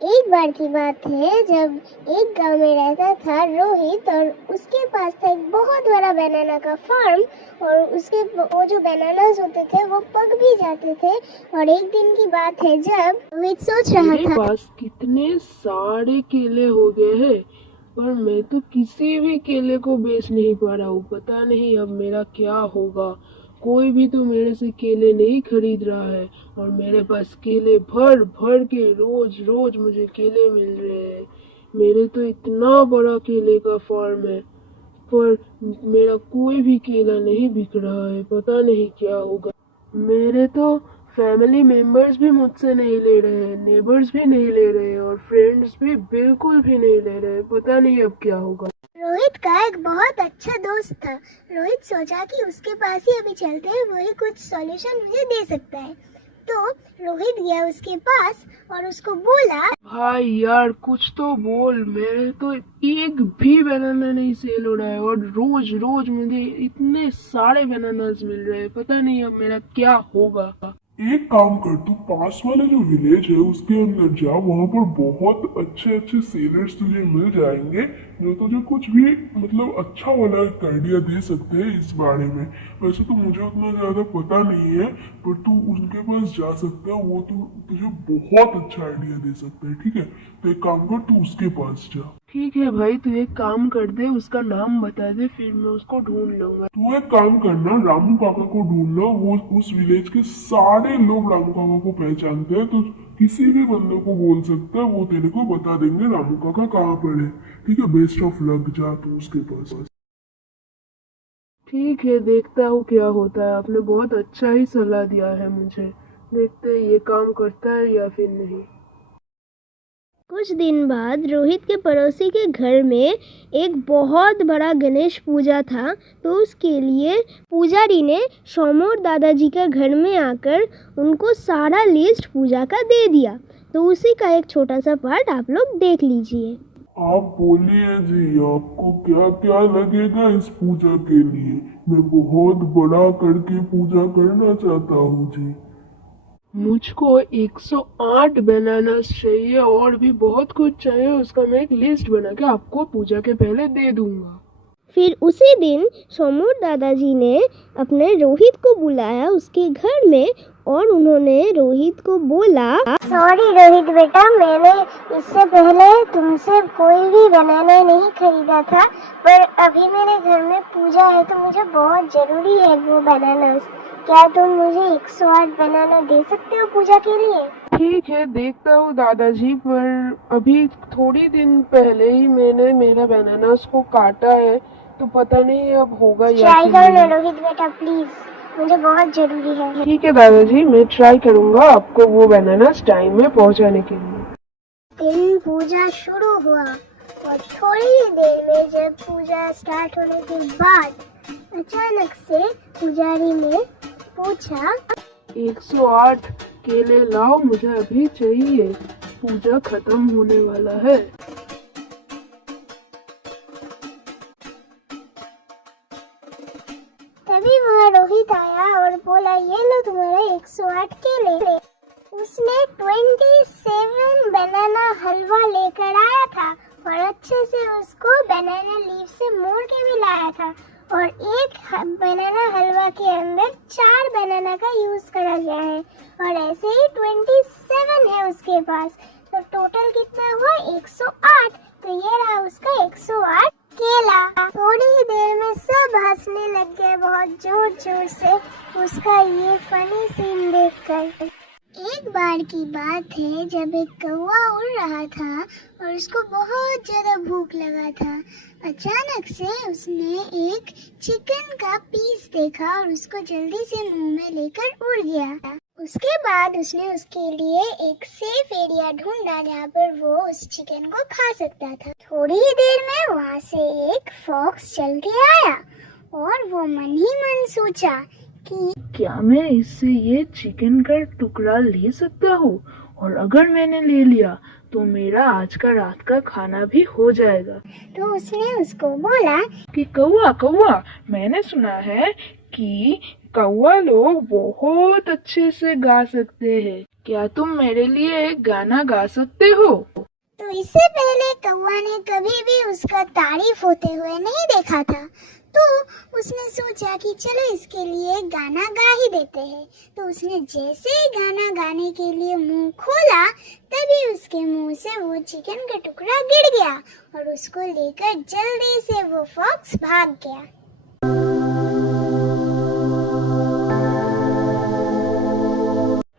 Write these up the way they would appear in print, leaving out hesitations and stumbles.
एक बार की बात है जब एक गांव में रहता था रोहित और उसके पास था एक बहुत बड़ा बनाना का फार्म। और उसके वो जो बनानास होते थे वो पक भी जाते थे। और एक दिन की बात है जब रोहित सोच रहा मेरे था, पास कितने सारे केले हो गए हैं, पर मैं तो किसी भी केले को बेच नहीं पा रहा हूँ। पता नहीं अब मेरा क्या होगा। कोई भी तो मेरे से केले नहीं खरीद रहा है और मेरे पास केले भर भर के रोज रोज मुझे केले मिल रहे हैं। मेरे तो इतना बड़ा केले का फार्म है, पर मेरा कोई भी केला नहीं बिक रहा है। पता नहीं क्या होगा। मेरे तो फैमिली मेंबर्स भी मुझसे नहीं ले रहे हैं, नेबर्स भी नहीं ले रहे हैं और फ्रेंड्स भी बिल्कुल भी नहीं ले रहे हैं। पता नहीं अब क्या होगा। रोहित का एक बहुत अच्छा दोस्त था। रोहित सोचा कि उसके पास ही अभी चलते हैं, वही कुछ सॉल्यूशन मुझे दे सकता है। तो रोहित गया उसके पास और उसको बोला, भाई यार कुछ तो बोल, मेरे तो एक भी बनाना नहीं सेल हो रहा है और रोज रोज मुझे इतने सारे बनानास मिल रहे हैं। पता नहीं अब मेरा क्या होगा। एक काम कर, तू पास वाले जो विलेज है उसके अंदर जा। वहां पर बहुत अच्छे अच्छे सेलर्स तुझे मिल जाएंगे जो तुझे कुछ भी मतलब अच्छा वाला एक आइडिया दे सकते हैं इस बारे में। वैसे तो मुझे उतना ज्यादा पता नहीं है, पर तू उनके पास जा सकता है। वो तो तुझे बहुत अच्छा आइडिया दे सकता है। ठीक है, तो एक काम कर, तू उसके पास जा। ठीक है भाई, तू एक काम कर दे, उसका नाम बता दे, फिर मैं उसको ढूंढ लूंगा। तू एक काम करना, रामू काका को ढूंढना। वो उस विलेज के सारे लोग रामू काका को पहचानते हैं, तो किसी भी बंदे को बोल सकता है, वो तेरे को बता देंगे रामू काका कहाँ पर है। ठीक है, बेस्ट ऑफ लक, जा तू उसके पास। ठीक है, देखता हूँ क्या होता है। आपने बहुत अच्छा ही सलाह दिया है मुझे। देखते हैं ये काम करता है या फिर नहीं। कुछ दिन बाद रोहित के पड़ोसी के घर में एक बहुत बड़ा गणेश पूजा था। तो उसके लिए पुजारी ने सोमोर दादाजी के घर में आकर उनको सारा लिस्ट पूजा का दे दिया। तो उसी का एक छोटा सा पार्ट आप लोग देख लीजिए। आप बोलिए जी, आपको क्या क्या लगेगा इस पूजा के लिए? मैं बहुत बड़ा करके पूजा करना चाहता हूँ जी। मुझको 108 बनानास चाहिए और भी बहुत कुछ चाहिए। उसका मैं एक लिस्ट बना के आपको पूजा के पहले दे दूंगा। फिर उसी दिन सोमोर दादाजी ने अपने रोहित को बुलाया उसके घर में और उन्होंने रोहित को बोला, सॉरी रोहित बेटा, मैंने इससे पहले तुमसे कोई भी बनाना नहीं खरीदा था, पर अभी मेरे घर में पूजा है तो मुझे बहुत जरूरी है वो बनाना। क्या तुम मुझे 108 बनाना दे सकते हो पूजा के लिए? ठीक है, देखता हूँ दादाजी, पर अभी थोड़ी दिन पहले ही मैंने मेरा बनानास को काटा है, तो पता नहीं अब होगा या ट्राई फिर करो ना नहीं। रोहित बेटा प्लीज, मुझे बहुत जरूरी है। ठीक है दादाजी, मैं ट्राई करूंगा आपको वो बनानास टाइम में पहुंचाने के लिए। दिन पूजा शुरू हुआ और थोड़ी ही देर में जब पूजा स्टार्ट होने के बाद अचानक से पुजारी ने पूछा, 108 केले लाओ, मुझे अभी चाहिए। पूजा खत्म होने वाला है। तभी वहाँ रोहित आया और बोला, ये लो तुम्हारा 108 केले। उसने 27 बनाना हलवा लेकर आया था और अच्छे से उसको बनाना लीफ से मोड़ के भी लाया था। और एक बनाना हलवा के अंदर 4 बनाना का यूज करा गया है और ऐसे ही 27 है उसके पास। तो टोटल कितना हुआ? 108। तो ये रहा उसका 108 केला। थोड़ी ही देर में सब हंसने लग गए बहुत जोर जोर से उसका ये फनी सीन देखकर। एक बार की बात है जब एक कौवा उड़ रहा था और उसको बहुत ज्यादा भूख लगा था। अचानक से उसने एक चिकन का पीस देखा और उसको जल्दी से मुंह में लेकर उड़ गया। उसके बाद उसने उसके लिए एक सेफ एरिया ढूंढा जहाँ पर वो उस चिकन को खा सकता था। थोड़ी ही देर में वहाँ से एक फॉक्स चल के आया और वो मन ही मन सोचा कि क्या मैं इससे ये चिकन का टुकड़ा ले सकता हूँ? और अगर मैंने ले लिया तो मेरा आज का रात का खाना भी हो जाएगा। तो उसने उसको बोला कि कौवा कौवा, मैंने सुना है कि कौवा लोग बहुत अच्छे से गा सकते हैं। क्या तुम मेरे लिए एक गाना गा सकते हो? तो इससे पहले कौवा ने कभी भी उसका तारीफ होते हुए नहीं देखा था, तो उसने सोचा कि चलो इसके लिए एक गाना गा ही देते हैं। तो उसने जैसे ही गाना गाने के लिए मुंह खोला, तभी उसके मुंह से वो चिकन का टुकड़ा गिर गया और उसको लेकर जल्दी से वो फॉक्स भाग गया।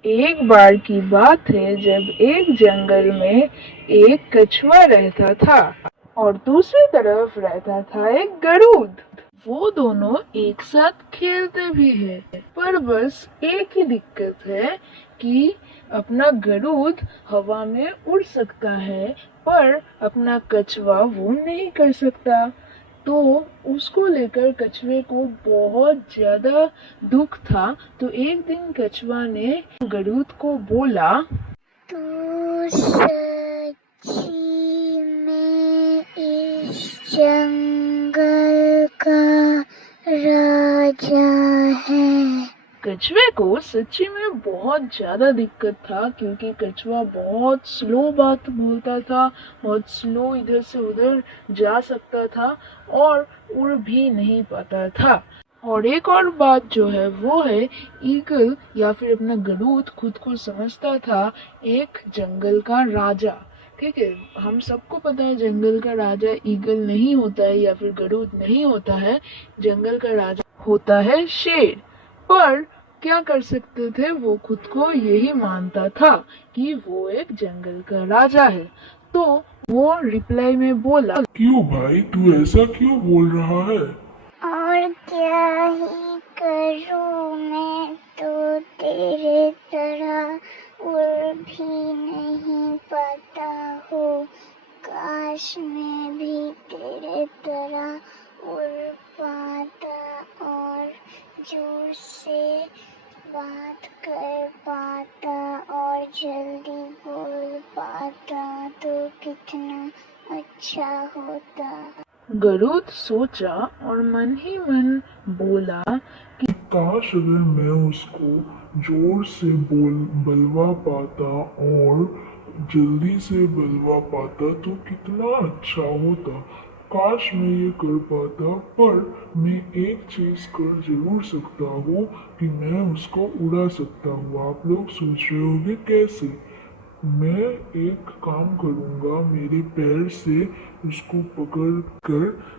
एक बार की बात है जब एक जंगल में एक कछुआ रहता था और दूसरी तरफ रहता था एक गरुड़। वो दोनों एक साथ खेलते भी हैं, पर बस एक ही दिक्कत है कि अपना गरुड़ हवा में उड़ सकता है, पर अपना कछुआ वो नहीं कर सकता। तो उसको लेकर कछुए को बहुत ज्यादा दुख था। तो एक दिन कछुआ ने गरुड़ को बोला, तू सच्ची में इस जंगल का राजा है। कछुए को सच्ची में बहुत ज्यादा दिक्कत था, क्योंकि कछुआ बहुत स्लो बात बोलता था, बहुत स्लो इधर से उधर जा सकता था और उड़ भी नहीं पाता था। और एक और बात जो है वो है, ईगल या फिर अपना गरुड़ खुद को समझता था एक जंगल का राजा। ठीक है, हम सबको पता है जंगल का राजा ईगल नहीं होता है या फिर गरुड़ नहीं होता है, जंगल का राजा होता है शेर। पर क्या कर सकते थे, वो खुद को यही मानता था कि वो एक जंगल का राजा है। तो वो रिप्लाई में बोला, क्यों भाई, तू ऐसा क्यों बोल रहा है? और क्या ही करूं, मैं तो तेरे तरह उड़ भी नहीं पाता हूँ। काश मैं भी तेरे तरह उड़ पाता और जोर से बात कर पाता और जल्दी बोल पाता तो कितना अच्छा होता। गरुड़ सोचा और मन ही मन बोला, काश अगर मैं उसको जोर से बलवा पाता और जल्दी से बलवा पाता तो कितना अच्छा होता। काश मैं ये कर पाता, पर मैं एक चीज कर जरूर सकता हूँ कि मैं उसको उड़ा सकता हूँ। आप लोग सोच रहे होंगे कैसे? मैं एक काम करूँगा, मेरे पैर से उसको पकड़ कर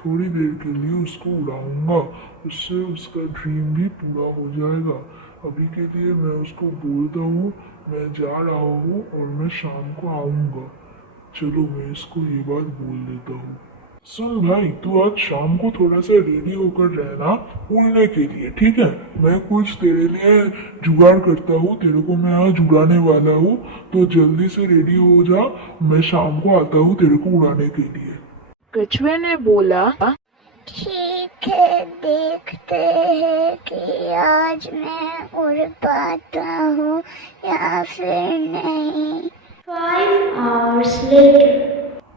थोड़ी देर के लिए उसको उड़ाऊंगा, उससे उसका ड्रीम भी पूरा हो जाएगा। अभी के लिए मैं उसको बोलता हूँ मैं जा रहा हूँ और मैं शाम को आऊँगा। चलो मैं इसको ये बात बोल देता हूँ। सुन भाई, तू आज शाम को थोड़ा सा रेडी होकर रहना उड़ने के लिए, ठीक है? मैं कुछ तेरे लिए जुगाड़ करता हूँ, तेरे को मैं आज उड़ाने वाला हूँ, तो जल्दी से रेडी हो जा, मैं शाम को आता हूँ तेरे को उड़ाने के लिए। कछुए ने बोला, ठीक है, देखते हैं कि आज मैं उड़ पाता हूँ या फिर नहीं। 5 hours later.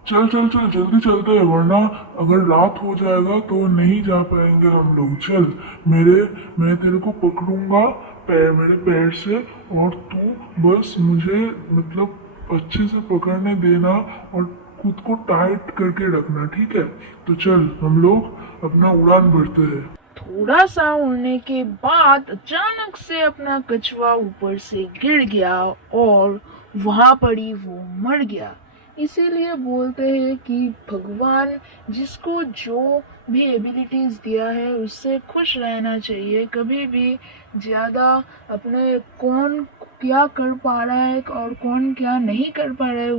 चल चल चल जल्दी चलते हैं, वरना अगर रात हो जाएगा तो नहीं जा पाएंगे हम लोग। चल मैं तेरे को पकड़ूंगा मेरे पैर से, और तू बस मुझे मतलब अच्छे से पकड़ने देना और खुद को टाइट करके रखना, ठीक है? तो चल हम लोग अपना उड़ान भरते हैं। थोड़ा सा उड़ने के बाद अचानक से अपना कछुआ ऊपर से गिर गया और वहां पर ही वो मर गया। इसीलिए बोलते हैं कि भगवान जिसको जो भी एबिलिटीज दिया है उससे खुश रहना चाहिए। कभी भी ज्यादा अपने कौन क्या कर पा रहा है और कौन क्या नहीं कर पा रहा है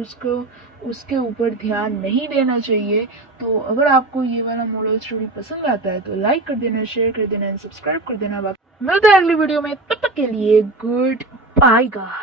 उसके ऊपर ध्यान नहीं देना चाहिए। तो अगर आपको ये वाला मॉडल स्टोरी पसंद आता है तो लाइक कर देना, शेयर कर देना, सब्सक्राइब कर देना। मिलते हैं अगली वीडियो में, तब तक के लिए गुड बाय गाइस।